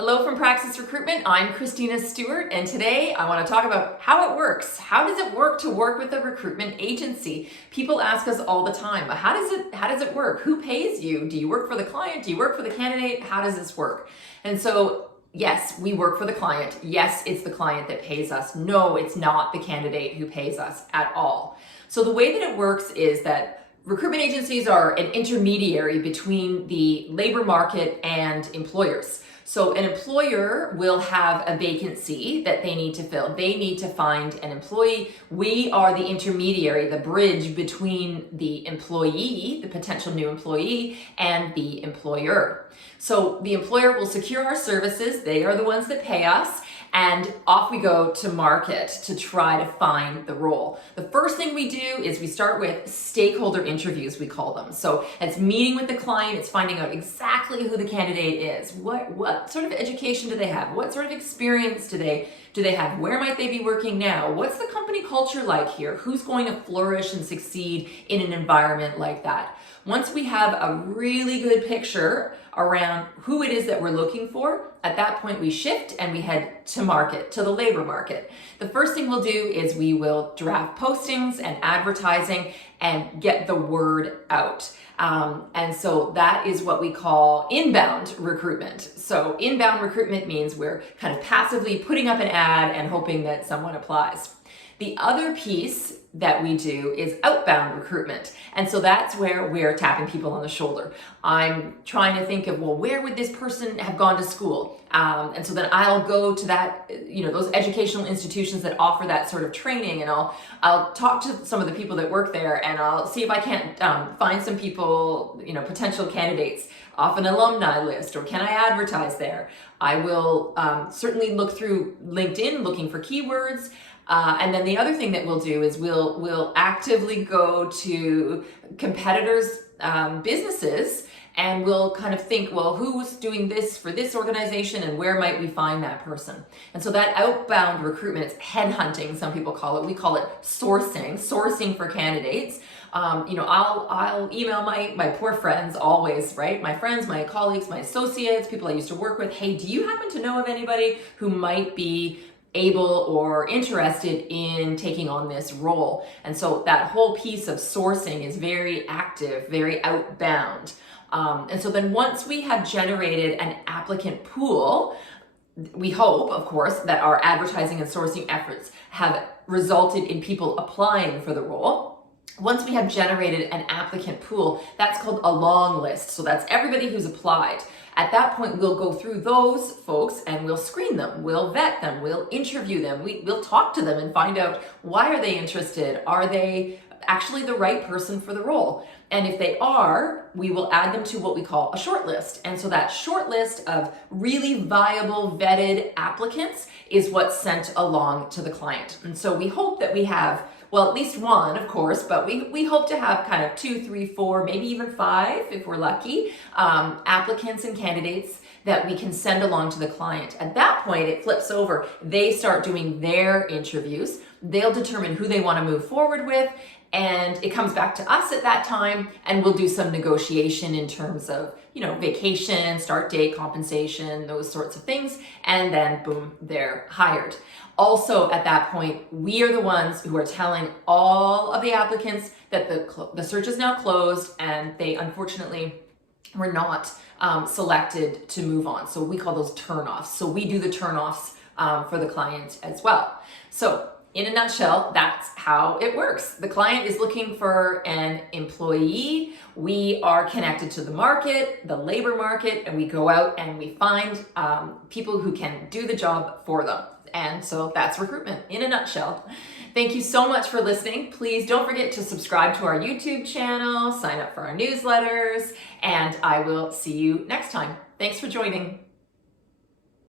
Hello from Praxis Recruitment. I'm Christina Stewart, and today I want to talk about how it works. How does it work to work with a recruitment agency? People ask us all the time, but how does it work? Who pays you? Do you work for the client? Do you work for the candidate? How does this work? And so, yes, we work for the client. Yes, it's the client that pays us. No, it's not the candidate who pays us at all. So the way that it works is that recruitment agencies are an intermediary between the labor market and employers. So an employer will have a vacancy that they need to fill. They need to find an employee. We are the intermediary, the bridge between the employee, the potential new employee, and the employer. So the employer will secure our services. They are the ones that pay us. And off we go to market to try to find the role. The first thing we do is we start with stakeholder interviews, we call them. So it's meeting with the client, it's finding out exactly who the candidate is. What sort of education do they have? What sort of experience do they have? Where might they be working now? What's the company culture like here? Who's going to flourish and succeed in an environment like that? Once we have a really good picture around who it is that we're looking for, at that point we shift and we head to market, to the labor market. The first thing we'll do is we will draft postings and advertising and get the word out. And so that is what we call inbound recruitment. So inbound recruitment means we're kind of passively putting up an ad and hoping that someone applies. The other piece that we do is outbound recruitment. And so that's where we're tapping people on the shoulder. I'm trying to think of, well, where would this person have gone to school? And so then I'll go to that, those educational institutions that offer that sort of training, and I'll talk to some of the people that work there, and I'll see if I can't find some people, potential candidates off an alumni list, or can I advertise there? I will certainly look through LinkedIn looking for keywords. And then the other thing that we'll do is we'll actively go to competitors' businesses, and we'll kind of think, well, who's doing this for this organization and where might we find that person? And so that outbound recruitment, it's headhunting, some people call it. We call it sourcing for candidates. I'll email my poor friends always, right? My friends, my colleagues, my associates, people I used to work with. Hey, do you happen to know of anybody who might be able or interested in taking on this role? And so that whole piece of sourcing is very active, very outbound. And so then once we have generated an applicant pool, we hope, of course, that our advertising and sourcing efforts have resulted in people applying for the role. Once we have generated an applicant pool, that's called a long list. So that's everybody who's applied. At that point, we'll go through those folks and we'll screen them, we'll vet them, we'll interview them, we'll talk to them and find out, why are they interested? Are they actually the right person for the role? And if they are, we will add them to what we call a short list. And so that short list of really viable, vetted applicants is what's sent along to the client. And so we hope that we have, well, at least one, of course, but we hope to have kind of 2, 3, 4, maybe even 5, if we're lucky, applicants and candidates that we can send along to the client. At that point, it flips over. They start doing their interviews. They'll determine who they want to move forward with, and it comes back to us at that time, and we'll do some negotiation in terms of, vacation, start date, compensation, those sorts of things, and then boom, they're hired. Also, at that point, we are the ones who are telling all of the applicants that the search is now closed and they unfortunately were not selected to move on. So we call those turnoffs. So we do the turnoffs for the client as well. So in a nutshell, that's how it works. The client is looking for an employee. We are connected to the market, the labor market, and we go out and we find people who can do the job for them. And so that's recruitment in a nutshell. Thank you so much for listening. Please don't forget to subscribe to our YouTube channel, sign up for our newsletters, and I will see you next time. Thanks for joining.